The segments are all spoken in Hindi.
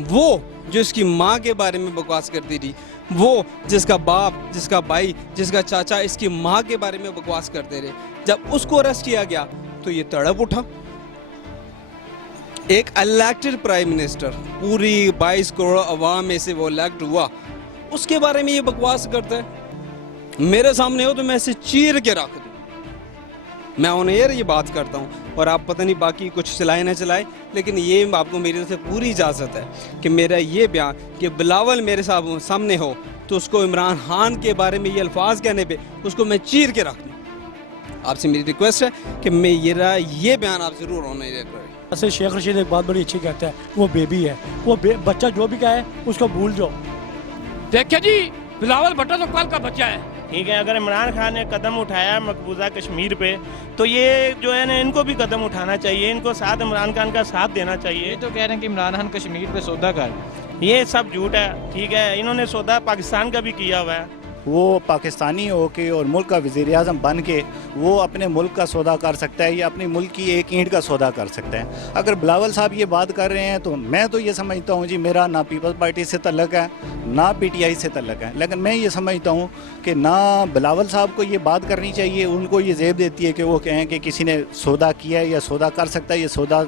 वो जो इसकी माँ के बारे में बकवास करती थी, वो जिसका बाप, जिसका भाई, जिसका चाचा इसकी माँ के बारे में बकवास करते रहे, जब उसको अरेस्ट किया गया तो ये तड़प उठा। एक इलेक्टेड प्राइम मिनिस्टर, पूरी 22 करोड़ अवाम में से वो इलेक्ट हुआ, उसके बारे में ये बकवास करता है। मेरे सामने हो तो मैं इसे चीर के रख दूं। मैं ऑन एयर ये बात करता हूँ और आप पता नहीं बाकी कुछ चलाए ना चलाए, लेकिन ये आपको मेरी तरफ से पूरी इजाज़त है कि मेरा ये बयान कि बिलावल मेरे सामने हो तो उसको इमरान खान के बारे में ये अल्फाज कहने पे उसको मैं चीर के रख दूँ। आपसे मेरी रिक्वेस्ट है कि मेरा ये बयान आप ज़रूर ऑन एयर करें। ऐसे शेख रशीद एक बात बड़ी अच्छी कहता है, वो बेबी है, वो बच्चा जो भी कहे उसको भूल जाओ। देखिए जी, बिलावल भुट्टो तो कल का बच्चा है। ठीक है, अगर इमरान खान ने कदम उठाया मकबूजा कश्मीर पे तो ये जो है ना इनको भी कदम उठाना चाहिए, इनको साथ इमरान खान का साथ देना चाहिए। ये तो कह रहे हैं कि इमरान खान कश्मीर पे सौदा कर, ये सब झूठ है। ठीक है, इन्होंने सौदा पाकिस्तान का भी किया हुआ है। वो पाकिस्तानी होके और मुल्क का वज़ीर आज़म बन के वो अपने मुल्क का सौदा कर सकता है या अपनी मुल्क की एक ईंट का सौदा कर सकता है। अगर बिलावल साहब ये बात कर रहे हैं तो मैं तो ये समझता हूँ जी, मेरा ना पीपल्स पार्टी से तल्लक है ना पीटीआई से तल्लक है, लेकिन मैं ये समझता हूँ कि ना बिलावल साहब को ये बात करनी चाहिए, उनको ये ज़ेब देती है कि वो कहें कि किसी ने सौदा किया है या सौदा कर सकता है, ये सौदा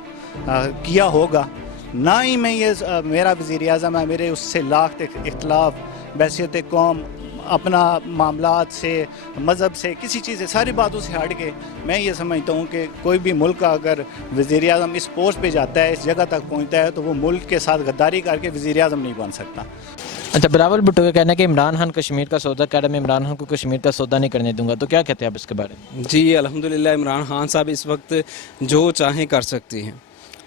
किया होगा। ना ही मैं ये मेरा वज़ीर आज़म है, मेरे उससे लाख इख्तलाफ, बैसियत कौम, अपना मामलात से, मज़हब से, किसी चीज़ से, सारी बातों से हट के मैं ये समझता हूँ कि कोई भी मुल्क का अगर वज़ीर आज़म इस पोस्ट पे जाता है, इस जगह तक पहुँचता है, तो वो मुल्क के साथ गद्दारी करके वज़ीर आज़म नहीं बन सकता। अच्छा, बिलावल भुट्टो का कहना है कि इमरान खान कश्मीर का सौदा कर रहा है, मैं इमरान खान को कश्मीर का सौदा नहीं करने दूंगा, तो क्या कहते हैं आप इसके बारे में? जी अल्हम्दुलिल्लाह, इमरान खान साहब इस वक्त जो चाहें कर सकते हैं।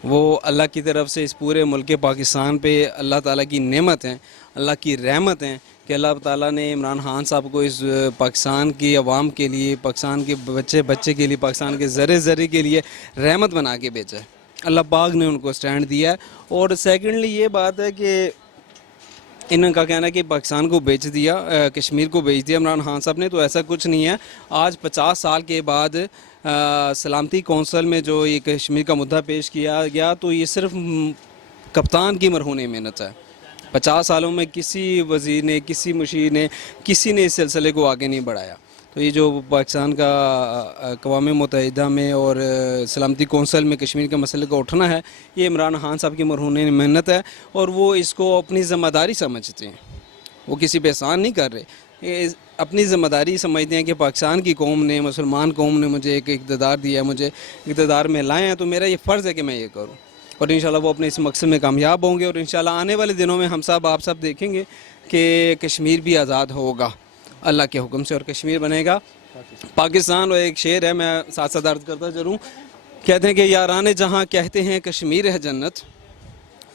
वो अल्लाह की तरफ से इस पूरे मुल्क पाकिस्तान पे अल्लाह ताला की नेमत है, अल्लाह की रहमत है कि अल्लाह ताला ने इमरान खान साहब को इस पाकिस्तान की आवाम के लिए, पाकिस्तान के बच्चे के लिए, पाकिस्तान के ज़रे के लिए रहमत बना के भेजा है। अल्लाह पाक ने उनको स्टैंड दिया है। और सेकेंडली ये बात है कि इनका कहना है कि पाकिस्तान को बेच दिया, कश्मीर को बेच दिया इमरान खान साहब ने, तो ऐसा कुछ नहीं है। आज 50 साल के बाद सलामती कौंसल में जो ये कश्मीर का मुद्दा पेश किया गया, तो ये सिर्फ कप्तान की मरहून मेहनत है। 50 सालों में किसी वज़ीर ने, किसी मुशीर ने, किसी ने इस सिलसिले को आगे नहीं बढ़ाया। तो ये जो पाकिस्तान का अक़वाम मुत्तहिदा में और सलामती कौंसल में कश्मीर के मसले का उठना है, ये इमरान खान साहब की मरहून मेहनत है और वो इसको अपनी ज़िम्मेदारी समझते हैं। वो किसी पे एहसान नहीं कर रहे, ये अपनी ज़िम्मेदारी समझते हैं कि पाकिस्तान की कौम ने, मुसलमान कौम ने मुझे एक इक़्तिदार दिया है, मुझे इक़्तिदार में लाए हैं, तो मेरा ये फ़र्ज़ है कि मैं ये करूँ। और इंशाल्लाह वो अपने इस मकसद में कामयाब होंगे और इंशाल्लाह आने वाले दिनों में हम सब, आप सब देखेंगे कि कश्मीर भी आज़ाद होगा अल्लाह के हुक्म से और कश्मीर बनेगा पाकिस्तान। और एक शेर है, मैं साथ साथ अर्ज़ करता चलूँ, कहते हैं कि याराने जहाँ कहते हैं कश्मीर है जन्नत,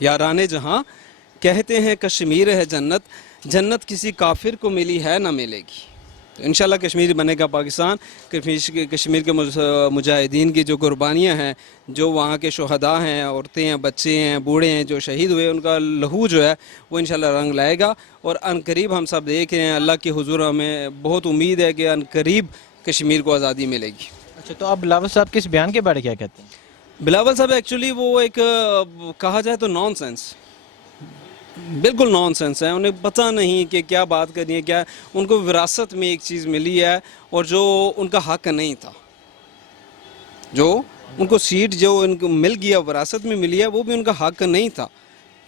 याराने जहाँ कहते हैं कश्मीर है जन्नत, जन्नत किसी काफिर को मिली है ना मिलेगी। तो इंशाल्लाह कश्मीर बनेगा पाकिस्तान। कश्मीर के मुजाहिदीन की जो कुर्बानियाँ हैं, जो वहाँ के शुहदा हैं, औरतें हैं, बच्चे हैं, बूढ़े हैं जो शहीद हुए, उनका लहू जो है वो इंशाल्लाह रंग लाएगा। और अनकरीब हम सब देख रहे हैं, अल्लाह के हुजूर हमें बहुत उम्मीद है कि अनकरीब कश्मीर को आज़ादी मिलेगी। अच्छा, तो आप बिलावल साहब के इस बयान के बारे में क्या कहते हैं? बिलावल साहब एक्चुअली वो एक कहा जाए तो नॉनसेंस, बिल्कुल नॉनसेंस है। उन्हें पता नहीं कि क्या बात करनी है, क्या उनको विरासत में एक चीज़ मिली है और जो उनका हक नहीं था, जो उनको सीट जो उनको मिल गया विरासत में मिली है, वो भी उनका हक नहीं था,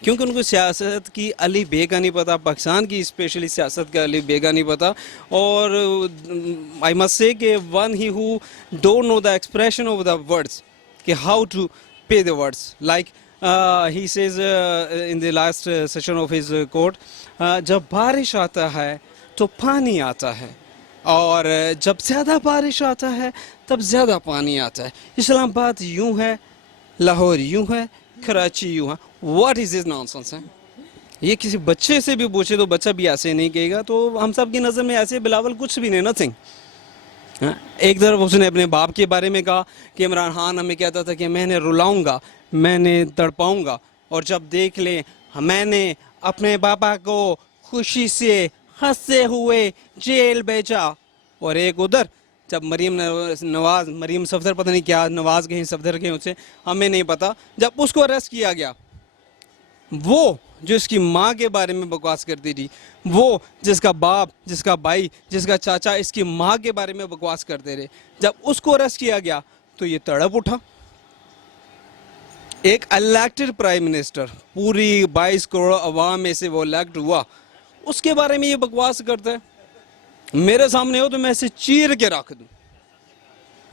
क्योंकि उनको सियासत की अली बे का नहीं पता, पाकिस्तान की स्पेशली सियासत का अली बे का नहीं पता। और आई मस्ट से कि one he who don't know the expression of the words, कि हाउ टू पे the words, like he says in the last session of his quote, जब बारिश आता है तो पानी आता है, और जब ज़्यादा बारिश आता है तब ज़्यादा पानी आता है। इस्लामाबाद यूँ है, लाहौर यूँ है, कराची यूँ है। व्हाट इज़ दिस नॉनसेंस है? ये किसी बच्चे से भी पूछे तो बच्चा भी ऐसे नहीं कहेगा। तो हम सब की नज़र में ऐसे बिलावल कुछ भी नहीं, नथिंग। एक तरफ उसने अपने बाप के बारे में कहा कि इमरान खान हमें कहता था कि मैंने रुलाऊंगा, मैंने तड़पाऊंगा, और जब देख ले मैंने अपने पापा को खुशी से हंसते हुए जेल भेजा। और एक उधर जब मरीम सफदर, पता नहीं क्या नवाज गए, सफदर गए, उसे हमें नहीं पता, जब उसको अरेस्ट किया गया, वो जो इसकी माँ के बारे में बकवास करती थी, वो जिसका बाप, जिसका भाई, जिसका चाचा इसकी माँ के बारे में बकवास करते रहे, जब उसको अरेस्ट किया गया तो ये तड़प उठा। एक इलेक्टेड प्राइम मिनिस्टर, पूरी 22 करोड़ अवाम में से वो इलेक्ट हुआ, उसके बारे में ये बकवास करता है। मेरे सामने हो तो मैं इसे चीर के रख दूं।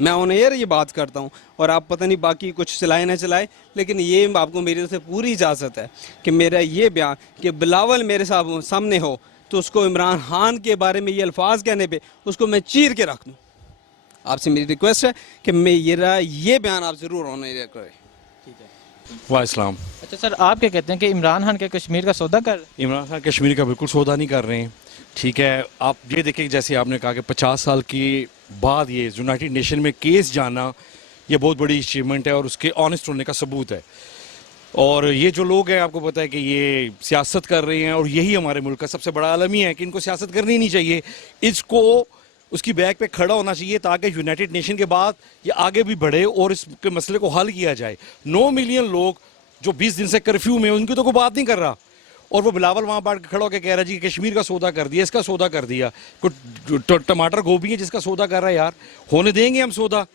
मैं ऑन एयर ये बात करता हूँ और आप पता नहीं बाकी कुछ चलाए ना चलाए, लेकिन ये आपको मेरी तरफ से पूरी इजाज़त है कि मेरा ये बयान कि बिलावल मेरे सामने हो तो उसको इमरान खान के बारे में ये अल्फाज कहने पे उसको मैं चीर के रख दूँ। आपसे मेरी रिक्वेस्ट है कि ये बयान आप ज़रूर ऑन एयर करें। वाइस्लाम। अच्छा सर, आप क्या कहते हैं कि इमरान खान के कश्मीर का सौदा कर इमरान खान कश्मीर का बिल्कुल सौदा नहीं कर रहे हैं। ठीक है, आप ये देखिए जैसे आपने कहा कि 50 साल की बाद ये यूनाइटेड नेशन में केस जाना ये बहुत बड़ी अचीवमेंट है और उसके ऑनेस्ट होने का सबूत है। और ये जो लोग हैं आपको पता है कि ये सियासत कर रहे हैं और यही हमारे मुल्क का सबसे बड़ा आलमी है कि इनको सियासत करनी नहीं चाहिए, इसको उसकी बैक पे खड़ा होना चाहिए ताकि यूनाइटेड नेशन के बाद ये आगे भी बढ़े और इसके मसले को हल किया जाए। 9 मिलियन लोग जो 20 दिन से कर्फ्यू में उनकी तो कोई बात नहीं कर रहा और वो बिलावल वहाँ पर खड़ा होकर कह रहा है जी कश्मीर का सौदा कर दिया, इसका सौदा कर दिया। कुछ टमाटर गोभी है जिसका सौदा कर रहा है यार, होने देंगे हम सौदा?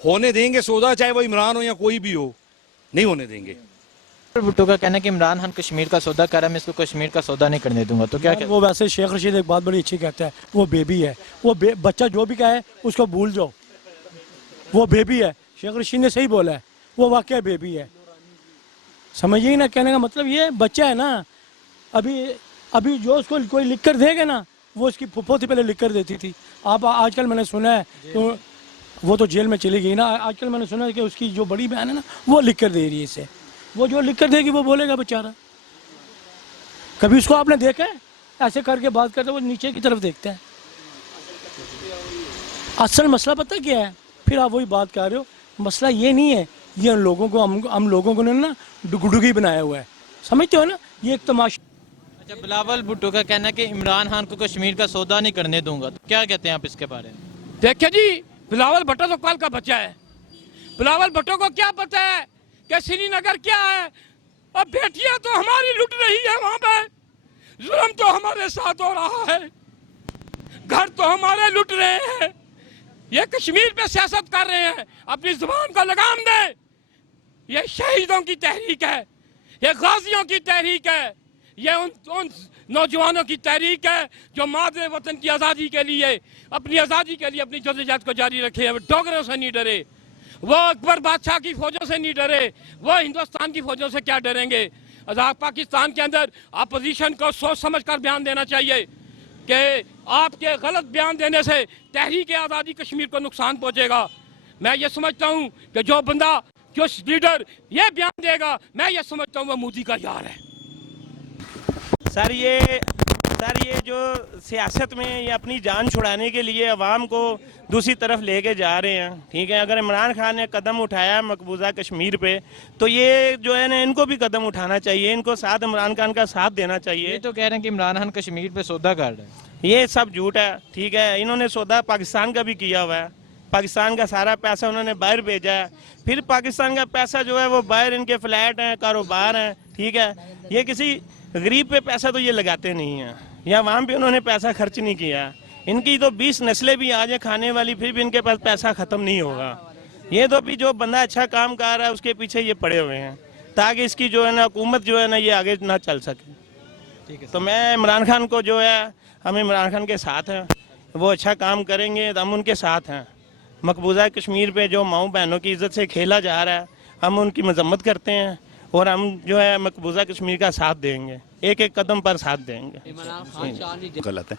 होने देंगे सौदा, चाहे वो इमरान हो या कोई भी हो? नहीं होने देंगे। भुट्टो का कहना है कि इमरान खान कश्मीर का सौदा कर रहा है, मैं इसको कश्मीर का सौदा नहीं करने दूंगा, तो क्या वो वैसे शेख रशीद एक बात बड़ी अच्छी कहता है, वो बेबी है, वो बच्चा जो भी कहे उसको भूल जाओ, वो बेबी है। शेख रशीद ने सही बोला है, वो वाकई बेबी है। समझिए ना, कहने का मतलब ये बच्चा है ना, अभी जो उसको कोई लिख कर देगा ना, वो उसकी फुफ्फो से पहले लिख कर देती थी। आप आजकल मैंने सुना है तो वो तो जेल में चली गई ना, आजकल मैंने सुना है कि उसकी जो बड़ी बहन है ना वो लिख कर दे रही है इसे, वो जो लिख कर देगी वो बोलेगा बेचारा। कभी उसको आपने देखा है ऐसे करके बात करते, वो नीचे की तरफ देखते हैं। असल मसला पता क्या है, फिर आप वही बात कर रहे हो, मसला ये नहीं है, ये उन लोगों को हम लोगों को ना डुगडुगी बनाया हुआ है, समझते हो ना, ये एक तमाशा। अच्छा, बिलावल भुट्टो का कहना है कि इमरान खान को कश्मीर का सौदा नहीं करने दूंगा, तो क्या कहते हैं आप इसके बारे में? देखिए जी, बिलावल भुट्टो तो कल का बच्चा है। बिलावल भुट्टो को क्या पता है कि श्रीनगर क्या है, और बेटियां तो हमारी लुट रही है वहां पे, जुल्म तो हमारे साथ हो रहा है, घर तो हमारे लुट रहे हैं, ये कश्मीर पे सियासत कर रहे हैं। अपनी जुबान को लगाम दे। ये शहीदों की तहरीक है, ये गाजियों की तहरीक है, ये उन नौजवानों की तहरीक है जो मादरे वतन की आज़ादी के लिए, अपनी आज़ादी के लिए अपनी जद्दोजहद को जारी रखे। वो डोगरों से नहीं डरे, वो अकबर बादशाह की फौजों से नहीं डरे, वो हिंदुस्तान की फौजों से क्या डरेंगे। आज़ाद पाकिस्तान के अंदर अपोजिशन को सोच समझ कर बयान देना चाहिए कि आपके गलत बयान देने से तहरीक आज़ादी कश्मीर को नुकसान पहुँचेगा। मैं ये समझता हूँ कि जो बंदा, जो लीडर ये बयान देगा, मैं ये समझता हूँ वो मोदी का यार है। सर ये जो सियासत में ये अपनी जान छुड़ाने के लिए अवाम को दूसरी तरफ लेके जा रहे हैं, ठीक है। अगर इमरान खान ने कदम उठाया मकबूजा कश्मीर पे, तो ये जो है ना इनको भी कदम उठाना चाहिए, इनको साथ इमरान खान का साथ देना चाहिए। ये तो कह रहे हैं कि इमरान खान कश्मीर पे सौदा कर रहे हैं, ये सब झूठ है, ठीक है। इन्होंने सौदा पाकिस्तान का भी किया हुआ है, पाकिस्तान का सारा पैसा उन्होंने बाहर भेजा है, फिर पाकिस्तान का पैसा जो है वो बाहर इनके फ्लैट हैं, कारोबार हैं, ठीक है। ये किसी गरीब पे पैसा तो ये लगाते नहीं हैं, या वहाँ पे उन्होंने पैसा खर्च नहीं किया। इनकी तो 20 नस्लें भी आ जाए खाने वाली, फिर भी इनके पास पैसा ख़त्म नहीं होगा। ये तो भी जो बंदा अच्छा काम कर रहा है उसके पीछे ये पड़े हुए हैं ताकि इसकी जो है ना हुकूमत जो है ना ये आगे ना चल सके। ठीक है, तो मैं इमरान खान को जो है, हम इमरान खान के साथ हैं, वो अच्छा काम करेंगे तो हम उनके साथ हैं। मकबूजा कश्मीर पे जो माओ बहनों की इज़्ज़त से खेला जा रहा है, हम उनकी मजम्मत करते हैं और हम जो है मकबूजा कश्मीर का साथ देंगे, एक एक कदम पर साथ देंगे। गलत है।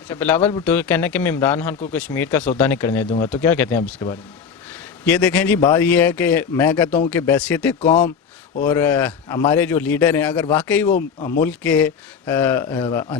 अच्छा, बिलावल भुट्टो का कहना है कि मैं इमरान खान को कश्मीर का सौदा नहीं करने दूंगा, तो क्या कहते हैं आप इसके बारे में? ये देखें जी, बात ये है कि मैं कहता हूँ कि बैसियत कौम और हमारे जो लीडर हैं, अगर वाकई वो मुल्क के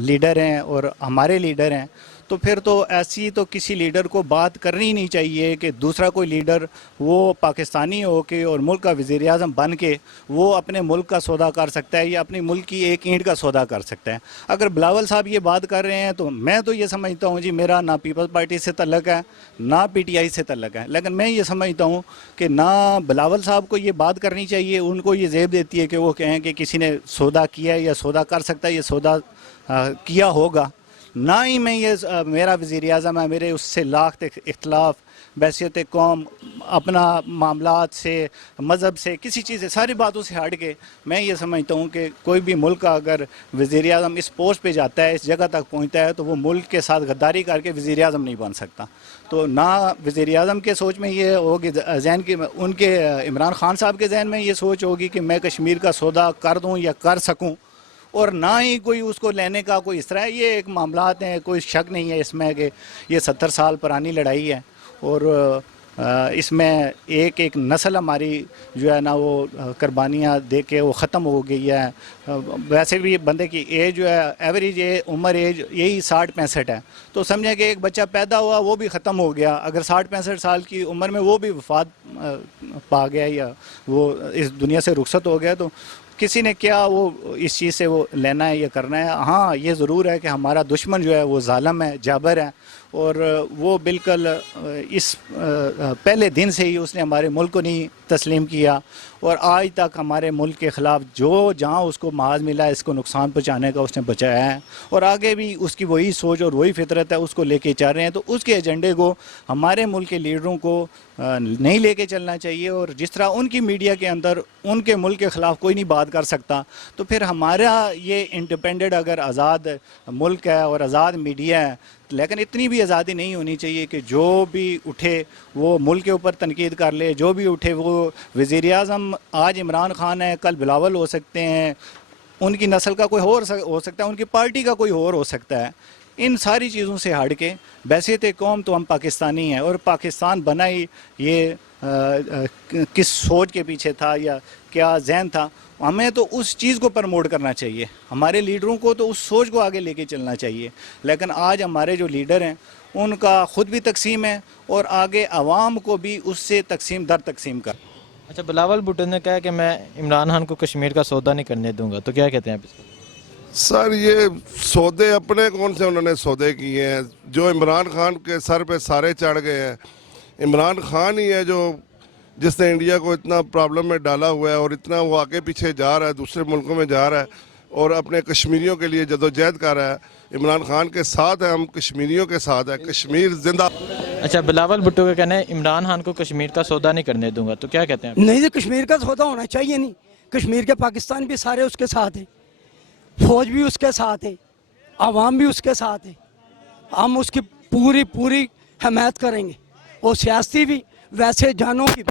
लीडर हैं और हमारे लीडर हैं, तो फिर तो ऐसी तो किसी लीडर को बात करनी नहीं चाहिए कि दूसरा कोई लीडर वो पाकिस्तानी हो के और मुल्क का वज़ीर आज़म बन के वो अपने मुल्क का सौदा कर सकता है या अपनी मुल्क की एक ईंट का सौदा कर सकता है। अगर बिलावल साहब ये बात कर रहे हैं तो मैं तो ये समझता हूँ जी, मेरा ना पीपल्स पार्टी से तल्लक है ना PTI से तल्लक है, लेकिन मैं ये समझता हूँ कि ना बिलावल साहब को ये बात करनी चाहिए। उनको ये ज़ेब देती है कि वो कहें कि किसी ने सौदा किया है या सौदा कर सकता है या सौदा किया होगा। ना ही मैं ये मेरा वज़ीर आज़म है, मेरे उससे लाख इख्तलाफ बैसियत कौम, अपना मामलात से, मज़हब से, किसी चीज़ से, सारी बातों से हट के मैं ये समझता हूँ कि कोई भी मुल्क का अगर वज़ीर आज़म इस पोस्ट पे जाता है, इस जगह तक पहुँचता है, तो वो मुल्क के साथ गद्दारी करके वज़ीर आज़म नहीं बन सकता। तो ना वज़ीर आज़म के सोच में ये होगी, जहन की उनके इमरान खान साहब के जहन में ये सोच होगी कि मैं कश्मीर का सौदा कर दूँ या कर सकूँ, और ना ही कोई उसको लेने का कोई इस तरह। ये एक मामलात हैं, कोई शक नहीं है इसमें कि ये 70 साल पुरानी लड़ाई है और इसमें एक एक नस्ल हमारी जो है ना वो कुर्बानियाँ दे के वो ख़त्म हो गई है। वैसे भी बंदे की एज जो है, एवरेज उम्र एज यही 60-65 है, तो समझें कि एक बच्चा पैदा हुआ वो भी ख़त्म हो गया। अगर 60-65 साल की उम्र में वो भी वफ़ात पा गया या वो इस दुनिया से रुखसत हो गया, तो किसी ने क्या वो इस चीज़ से वो लेना है या करना है। हाँ, ये ज़रूर है कि हमारा दुश्मन जो है वो ज़ालिम है, जाबर है, और वो बिल्कुल इस पहले दिन से ही उसने हमारे मुल्क को नहीं तस्लीम किया और आज तक हमारे मुल्क के ख़िलाफ़ जो जहाँ उसको महाज मिला है इसको नुकसान पहुँचाने का उसने बचाया है, और आगे भी उसकी वही सोच और वही फितरत है, उसको लेके चल रहे हैं। तो उसके एजेंडे को हमारे मुल्क के लीडरों को नहीं लेके चलना चाहिए, और जिस तरह उनकी मीडिया के अंदर उनके मुल्क के ख़िलाफ़ कोई नहीं बात कर सकता, तो फिर हमारा ये इंडिपेंडेंट अगर आज़ाद मुल्क है और आज़ाद मीडिया है, लेकिन इतनी भी आज़ादी नहीं होनी चाहिए कि जो भी उठे वो मुल्क के ऊपर तनकीद कर ले, जो भी उठे वो वज़ीर आज़म आज इमरान खान है, कल बिलावल हो सकते हैं, उनकी नस्ल का कोई और हो सकता है, उनकी पार्टी का कोई और हो सकता है। इन सारी चीज़ों से हट के बैसियत कौम तो हम पाकिस्तानी हैं, और पाकिस्तान बना ही ये किस सोच के पीछे था या क्या जहन था, हमें तो उस चीज़ को प्रमोट करना चाहिए। हमारे लीडरों को तो उस सोच को आगे लेके चलना चाहिए। लेकिन आज हमारे जो लीडर हैं उनका ख़ुद भी तकसीम है और आगे आवाम को भी उससे तकसीम दर तकसीम कर। अच्छा, बिलावल भुट्टो ने कहा कि मैं इमरान खान को कश्मीर का सौदा नहीं करने दूंगा, तो क्या कहते हैं आप इसको? सर, ये सौदे अपने कौन से उन्होंने सौदे किए हैं? जो इमरान खान के सर पे सारे चढ़ गए हैं। इमरान खान ही है जो जिसने इंडिया को इतना प्रॉब्लम में डाला हुआ है और इतना वो आगे पीछे जा रहा है, दूसरे मुल्कों में जा रहा है और अपने कश्मीरियों के लिए जदोजहद कर रहा है। इमरान खान के साथ है, हम कश्मीरियों के साथ है, कश्मीर जिंदा। अच्छा, बिलावल भुट्टो का कहना है इमरान खान को कश्मीर का सौदा नहीं करने दूंगा, तो क्या कहते हैं आप? नहीं, तो कश्मीर का सौदा होना चाहिए नहीं। कश्मीर के पाकिस्तान भी सारे उसके साथ हैं, फौज भी उसके साथ है, आवाम भी उसके साथ है। हम उसकी पूरी पूरी हमायत करेंगे, और सियासी भी वैसे जानों की भी।